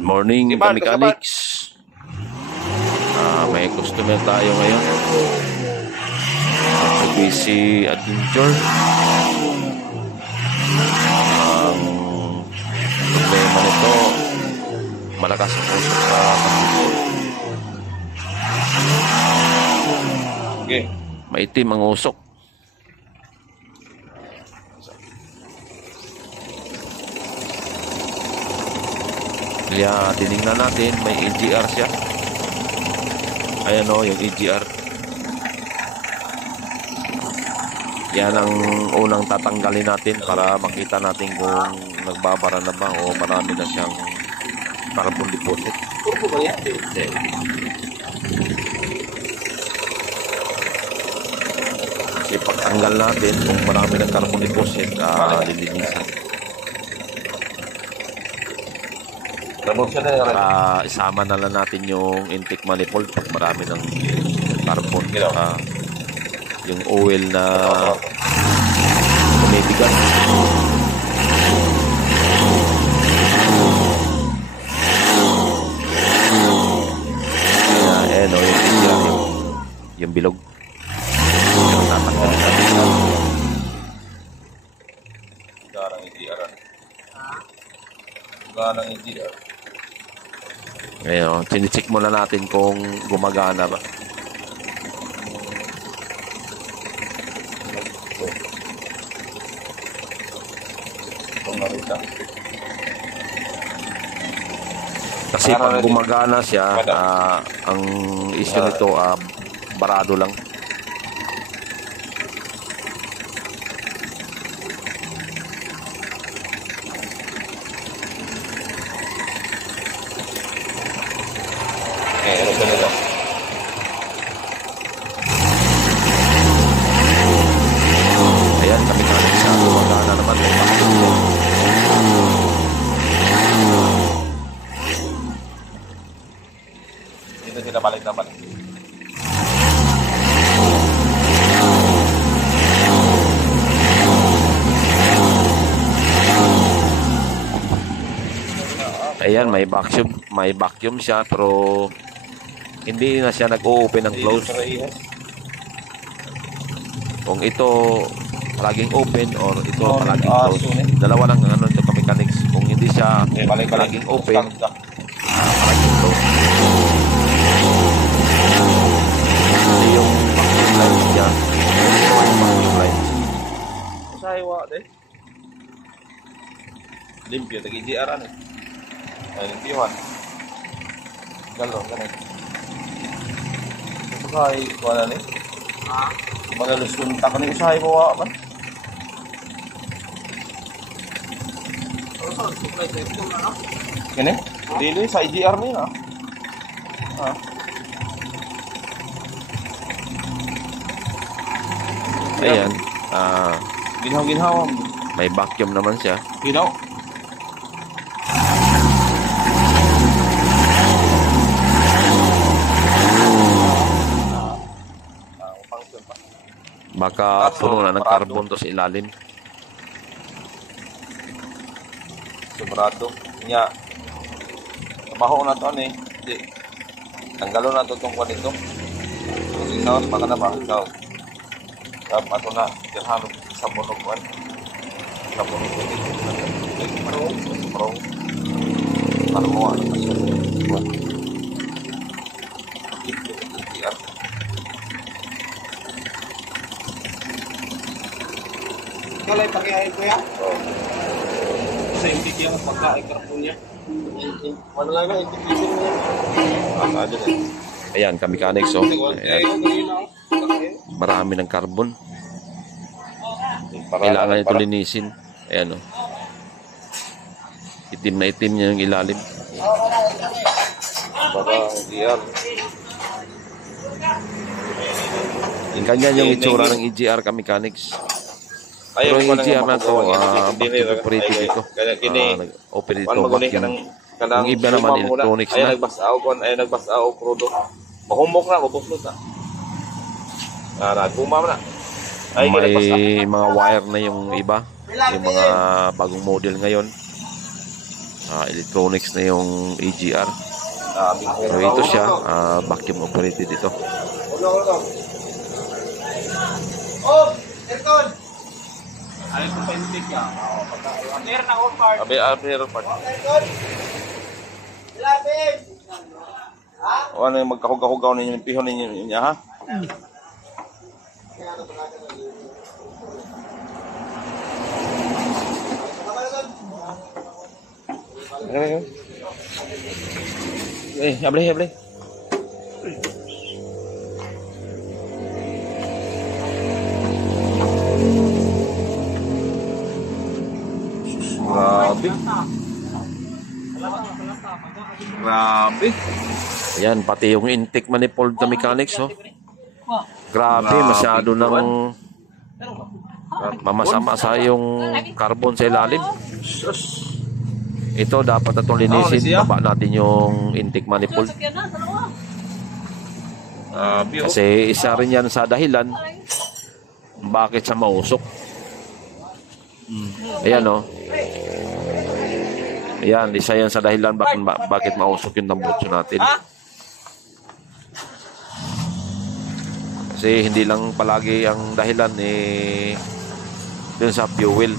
Morning, mechanics. May customer tayo ngayon. Mitsubishi Adventure. Ang problema nito, malakas ang usok sa pagkikol. Okay. Maitim ang usok. Kaya tinignan natin, may EGR siya. Ayan o, yung EGR. Yan ang unang tatanggalin natin para makita natin kung nagbabara na ba o marami na siyang carbon deposit. Turbo ba yan? Hindi. Kasi pagtanggal natin, kung marami ng carbon deposit, lilinisan. Isama na lang natin yung intake manifold pag marami ng carbon. Yung oil na tumibigat. Yung bilog. Yung tatanggalin natin. Garang EGR. Garang EGR. Ngayon, sinicheck muna natin kung gumagana ba. Kasi pag gumagana siya, ang issue nito, barado lang. Ayan, kami kanin siya. Gumagana naman. Dito sila balik naman. Ayan, may vacuum siya pero hindi na siya nag-o-open ng close. Kung ito palaging open or ito palaging close. Dalawa lang ang ano ito mechanics. Kung hindi siya palaging open, palaging close. Kasi yung vacuum light niya, ito yung vacuum light. Usahiwa deh. Limpyo, tag-EGR ano. Ay, limpyohan. Galon, ganun. Usahay, wala ni. Magalus kunta ka ni usahay mo wa man. Gini? Dili sa EGR ni na. Ayan, Ginhaw-ginhaw. may vacuum naman siya. Ginaw. Baka puno na ng carbon to sa ilalim. Sobrado. Nya. Trabaho na to ni. Di. Tanggalo na to tong kwan ito. Kasi saos baka na ba? Saos. Tapos ato na dirham sa bunog kwan. Sa bunog kwan. Pro. Para mo ano na siya. Kwan. Kalay pakihay ko ya? Oo. Sa intik yung pagka-carbon niya. Wala lang na, intik-intik mo. Aja deh. Ayan, ka-mechanics oh. Ayan, marami ng carbon. Kailangan ito linisin. Ayan oh. Itim na itim niya yung ilalim. Para EGR. Ganyan yung itsura ng EGR ka-mechanics. Pero yung EGR na to, operated ito. Operate ito, vacuum. Yung iba naman, electronics na. Ay nagbasaw product. Mahumok na, mabuslot na. Nagpuma na. May mga wire na yung iba. Yung mga bagong model ngayon. electronics na yung EGR. So ito siya, vacuum operated ito. Ayun po pa yung tick niya. Meron na all part. Meron part. O ano yung magkahug-hugaw ninyo, yung pihon ninyo niya, ha? Hable. Grabe. Ayan, pati yung intake manifold na mechanics, oh. Grabe, masyado nang mamasa yung carbon sa ilalim. Ito, dapat na itong linisin. Baba natin yung intake manifold. Kasi isa rin yan sa dahilan bakit siya mausok. Ayan, oh. Ayan, isa yan sa dahilan bakit mausok yung tambutso natin. Kasi hindi lang palagi ang dahilan dun sa fuel.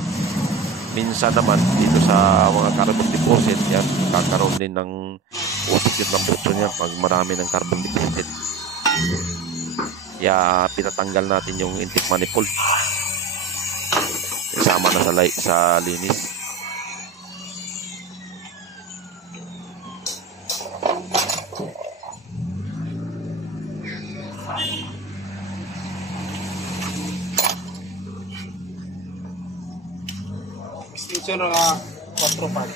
Minsan naman dito sa mga carbon deposit, yan, kakaroon din ng usok yung tambutso niya pag marami ng carbon deposit. Kaya pinatanggal natin yung intake manifold. Kasama na sa linis. Extension ng 4 part.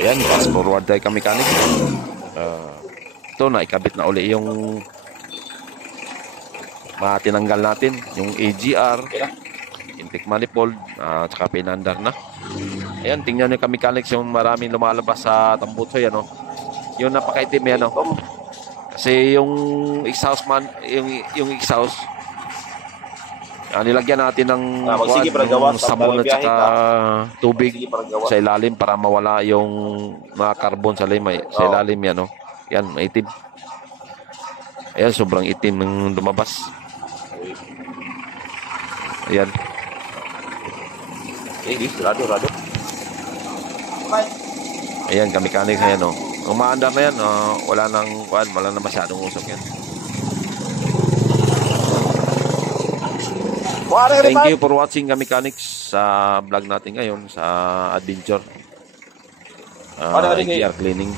Ayan, fast forward tayo ka mechanic. Ito na, ikabit na uli yung tinanggal natin, yung AGR, intake manifold, tsaka pinandar na. Ayan, tingnan nyo ka mechanics, yung maraming lumalabas sa tambutso yan, oh. Yung napakaitim yan, oh. Kasi yung exhaust yung exhaust, nilagyan natin ng sabon at saka tubig sa ilalim para mawala yung mga carbon sa ilalim yan, oh. Yan, maitim. Ayan, sobrang itim ng lumabas. Ayan. Rado. Ayan, kamikanik na yan, oh. Umaandar na yan, wala na masyadong usok yan. Thank you for watching Kamikanics sa vlog natin ngayon sa adventure. AGR cleaning.